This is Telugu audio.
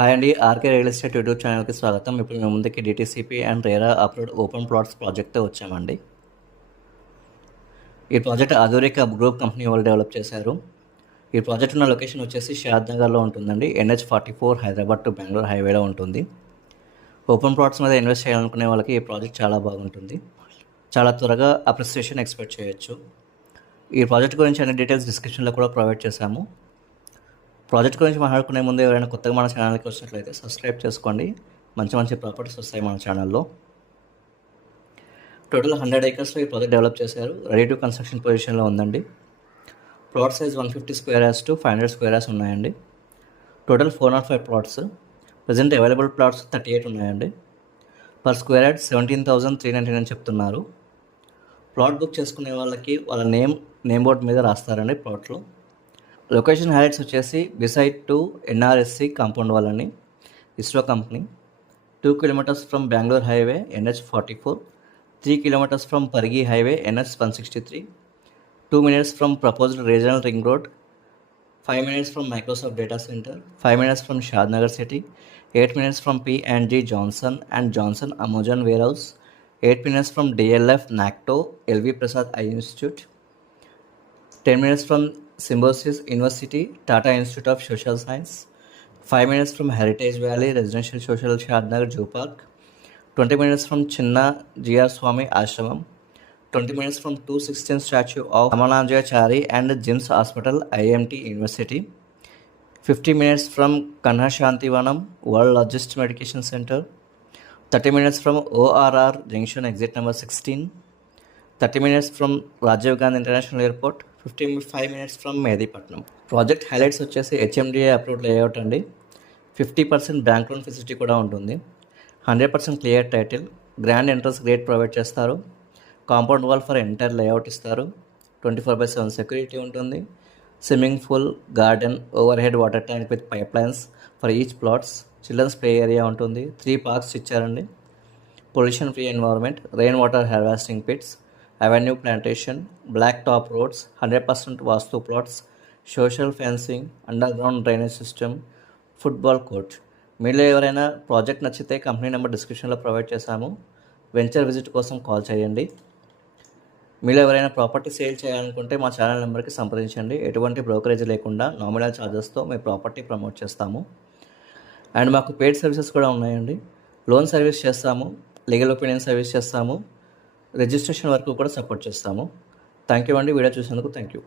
హాయ్ అండి, ఆర్కే రియల్ ఎస్టేట్ యూట్యూబ్ ఛానల్కి స్వాగతం. ఇప్పుడు మేము ముందుకి DTCP and RERA approved open plots ప్రాజెక్ట్తో వచ్చామండి. ఈ ప్రాజెక్ట్ ఆధునిక గ్రూప్ కంపెనీ వాళ్ళు డెవలప్ చేశారు. ఈ ప్రాజెక్ట్ ఉన్న లొకేషన్ వచ్చేసి షాద్ నగర్లో ఉంటుందండి. NH44 హైదరాబాద్ టు బెంగళూరు హైవేలో ఉంటుంది. ఓపెన్ ప్లాట్స్ మీద ఇన్వెస్ట్ చేయాలనుకునే వాళ్ళకి ఈ ప్రాజెక్ట్ చాలా బాగుంటుంది. చాలా త్వరగా అప్రిసియేషన్ ఎక్స్పెక్ట్ చేయొచ్చు. ఈ ప్రాజెక్ట్ గురించి అన్ని డీటెయిల్స్ డిస్క్రిప్షన్లో కూడా ప్రొవైడ్ చేశాము. ప్రాజెక్ట్ గురించి మాట్లాడుకునే ముందు ఎవరైనా కొత్తగా మన ఛానల్కి వచ్చినట్లయితే సబ్స్క్రైబ్ చేసుకోండి. మంచి మంచి ప్రాపర్టీస్ వస్తాయి మన ఛానల్లో. టోటల్ 100 acresలో ఈ ప్రాజెక్ట్ డెవలప్ చేశారు. రెడీ టు కన్స్ట్రక్షన్ పొజిషన్లో ఉందండి. Plot size 150 square yards to 500 square yards ఉన్నాయండి. Total 405 plots. Present available plots 38 ఉన్నాయండి. పర్ స్క్వేర్ యార్డ్ 17,399 చెప్తున్నారు. ప్లాట్ బుక్ చేసుకునే వాళ్ళకి వాళ్ళ నేమ్ బోర్డ్ మీద రాస్తారండి ప్లాట్లో. లొకేషన్ హైలైట్స్ వచ్చేసి బిసైడ్ టు NRSC కాంపౌండ్ వాళ్ళని ISRO company, 2 kilometers from Bengaluru highway NH44, 3 kilometers from Parigi highway NH163, 2 minutes from proposed regional ring road, 5 minutes from Microsoft data centre, 5 minutes from Shadnagar city, 8 minutes from P&G Johnson and Johnson Amazon warehouse, 8 minutes from DLF నాక్టో LV Prasad eye institute, 10 minutes from Symbiosis University, Tata Institute of Social Science, 5 minutes from Heritage Valley Residential Social Shad Nagar Zoo Park, 20 minutes from Chinna GR Swami Ashramam, 20 minutes from 216 statue of Ramanujachari and Jims Hospital IMT University, 50 minutes from Kanha Shantivanam World Logist Medication Center, 30 minutes from ORR Junction exit number 16, 30 minutes from Rajiv Gandhi International Airport, 55 minutes from Mehdipatnam. Project highlights వచ్చేసి HMDA అప్రూవ్డ్ లేఅవుట్ అండి. 50% బ్యాంక్ లోన్ ఫెసిలిటీ కూడా ఉంటుంది. 100% clear title. Grand entrance gate provide చేస్తారు. Compound wall for entire layout ఇస్తారు. 24/7 సెక్యూరిటీ ఉంటుంది. Swimming pool, garden, over head water tank with pipe lines for each plots. Children's play area ఉంటుంది. 3 parks ఇచ్చారండి. Pollution free environment, rain water harvesting pits, avenue plantation, black top roads, 100% వాస్తు plots, social fencing, under ground drainage system, football court. మీలో ఎవరైనా ప్రాజెక్ట్ నచ్చితే కంపెనీ నెంబర్ డిస్క్రిప్షన్లో ప్రొవైడ్ చేశాము. వెంచర్ విజిట్ కోసం కాల్ చేయండి. మీలో ఎవరైనా ప్రాపర్టీ సేల్ చేయాలనుకుంటే మా ఛానల్ నెంబర్కి సంప్రదించండి. ఎటువంటి బ్రోకరేజ్ లేకుండా నామినల్ ఛార్జెస్తో మీ ప్రాపర్టీ ప్రమోట్ చేస్తాము. అండ్ మాకు పెయిడ్ సర్వీసెస్ కూడా ఉన్నాయండి. లోన్ సర్వీస్ చేస్తాము, లీగల్ ఒపీనియన్ సర్వీస్ చేస్తాము, రిజిస్ట్రేషన్ వరకు కూడా సపోర్ట్ చేస్తాము. థ్యాంక్ యూ అండి. వీడియో చూసినందుకు థ్యాంక్ యూ.